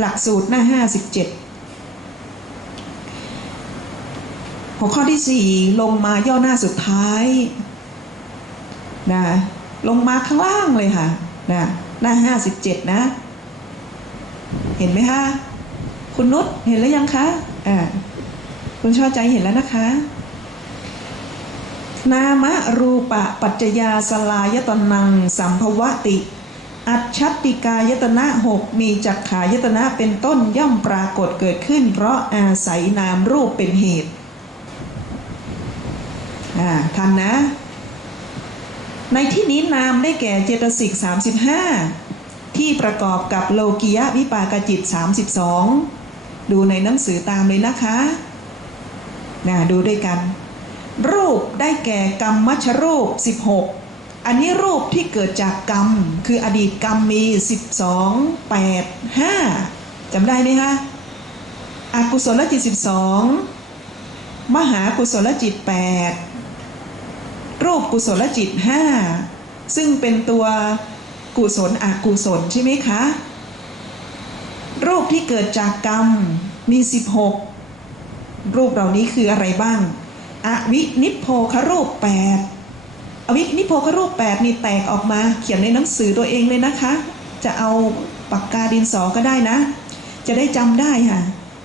หลักสูตรหน้าห้าสิบเจ็ดหัวข้อที่สี่ลงมาย่อหน้าสุดท้ายนะลงมาข้างล่างเลยค่ะนะหน้าห้าสิบเจ็ดนะ เห็นไหมคะ คุณนุชเห็นแล้วยังคะอ่าคุณชอบใจเห็นแล้วนะคะ นามรูปะปัจจยาสลายตนังสัมภวติ อัจฉติกายตนะหกมีจักขายตนะเป็นต้นย่อมปรากฏเกิดขึ้น เพราะอาศัยนามรูปเป็นเหตุอ่าทันนะ ในที่นี้นามได้แก่เจตสิก35 ที่ประกอบกับโลกิยะวิปากจิต 32 ดูในหนังสือตามเลยนะคะนะดูด้วยกัน รูปได้แก่กรรมมัชรูป 16 อันนี้รูปที่เกิดจากกรรม คืออดีตกรรมมี 12 8 5จำได้ไหมคะอากุศลจิต 12 มหากุศลจิต 8 รูปกุศลจิต 5 ซึ่งเป็นตัวกุศลอกุศลใช่ไหมคะ รูปที่เกิดจากกรรมมี 16 รูปเหล่านี้คืออะไรบ้าง อวินิพโพครูป 8 อวินิโพครูป8นี่แตกออกมาเขียนในหนังสือตัวเองเลยนะคะ จะเอาปากกาดินสอก็ได้นะ จะได้จำได้ค่ะ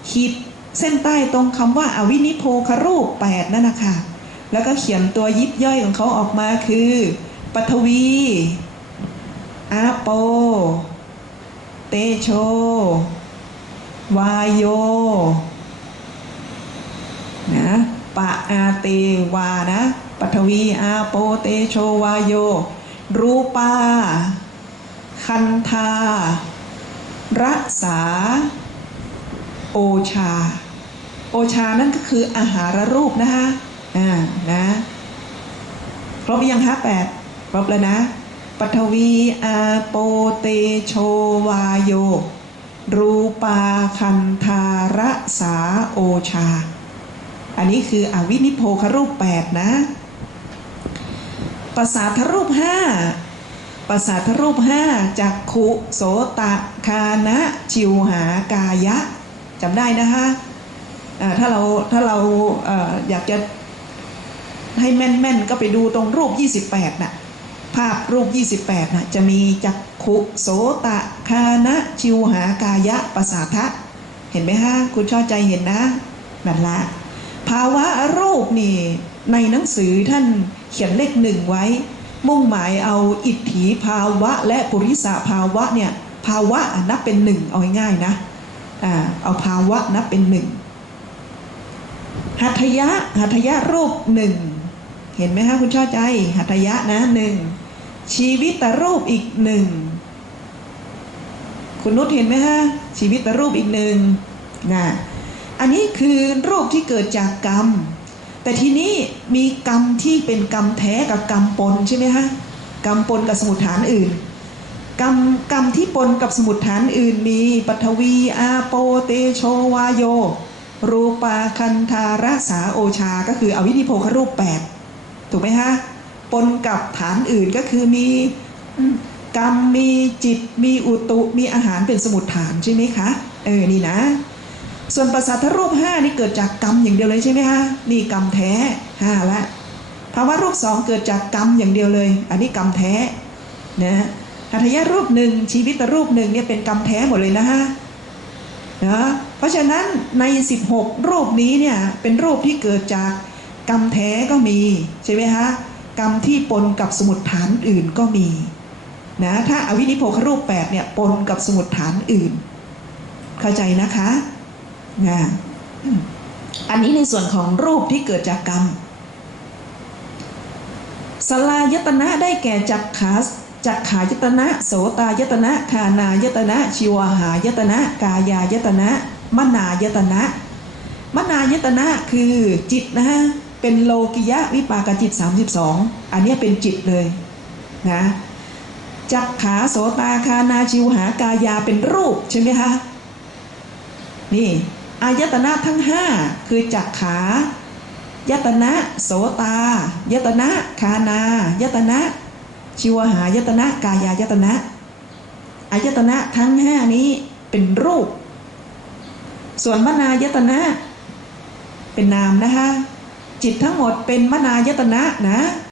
ขีดเส้นใต้ตรงคำว่าอวินิโพครูป8นั่นนะคะแล้วก็เขียนตัวยิบย่อยของเขาออกมาคือปฐวีอาโป เตโช วายโย นะ ปะอาเตวานะ ปฐวีอาโปเตโชวายโย รูปา คันธารักษา โอชา โอชานั่นก็คืออาหารรูปนะคะอ่านะครบยังคะแปดครบแล้วนะปฐวีอาโปเตโชวาโย รูปาคันธาระสาโอชา อันนี้คืออวินิโพครูป8นะ ประสาทรูป5ประสาทรูป5จักขุโสตะคานะชิวหากายะจำได้นะคะถ้าเราถ้าเราอออยากจะให้แม่นๆ ก็ไปดูตรงรูป 28 น่ะ ภาพรูป 28 น่ะ จะมีจักขุโสตะคานะชิวหากายะประสาทะเห็นไหมฮะคุณชอบใจเห็นนะนั่นละภาวะรูปนี่ในหนังสือท่าน เขียนเลขหนึ่งไว้ มุ่งหมายเอาอิทธิภาวะ และปุริสาภาวะเนี่ยภาวะนับเป็นหนึ่งเอาง่ายๆนะเอาภาวะนับเป็นหนึ่งหัตถยะหัตถยะรูปหนึ่งเห็นไหมคะคุณช่อใจหัตถยะนะหนึ่งชีวิตรูปอีกหนึ่งคุณนุชเห็นไหมฮะชีวิตรูปอีกหนึ่งนะอันนี้คือรูปที่เกิดจากกรรม แต่ทีนี้มีกรรมที่เป็นกรรมแท้กับกรรมปนใช่ไหมฮะกรรมปนกับสมุทฐานอื่น กรรมกรรมที่ปนกับสมุทฐานอื่น มีปัทวีอาโปเตโชวาโย รูปาคันธาราสาโอชา ก็คืออวินิโพครูปแปดถูกไหมฮะปนกับฐานอื่นก็คือมีกรรมมีจิตมีอุตุมีอาหารเป็นสมุทฐานใช่ไหมคะ เออ นี่นะ ส่วนประสาทรูปห้านี่เกิดจากกรรมอย่างเดียวเลยใช่ไหมฮะนี่กรรมแท้ห้าละภาวะรูปสองเกิดจากกรรมอย่างเดียวเลย อันนี้กรรมแท้นะหัตถยรูปหนึ่งชีวิตรูปหนึ่งเนี่ยเป็นกรรมแท้หมดเลยนะฮะนะเพราะฉะนั้นใน 16 รูปนี้เนี่ยเป็นรูปที่เกิดจากกรรมแท้ก็มีใช่ไหมฮะกรรมที่ปนกับสมุดฐานอื่นก็มีนะถ้าอวินิโพครูป8เนี่ยปนกับสมุดฐานอื่น เข้าใจนะคะ นะอันนี้ในส่วนของรูปที่เกิดจากกรรมสลายตนะได้แก่จักขาจักขายตนะ โสตายตนะคานายตนะ ชิวหายตนะ กายายตนะ มนายตนะ มนายตนะคือจิตนะฮะเป็นโลกิยะวิปากจิต 32 อันนี้เป็นจิตเลยนะจักขาโสตาคานาชิวหากายาเป็นรูปใช่ไหมคะนี่ อายตนะทั้งห้าคือจักขายตนะโสตายตนะคานายตนะ ชิวหายตนะกายายตนะอายตนะทั้งห้านี้เป็นรูป ส่วนมนายตนะ เป็นนามนะคะ จิตทั้งหมดเป็นมนายตนะนะ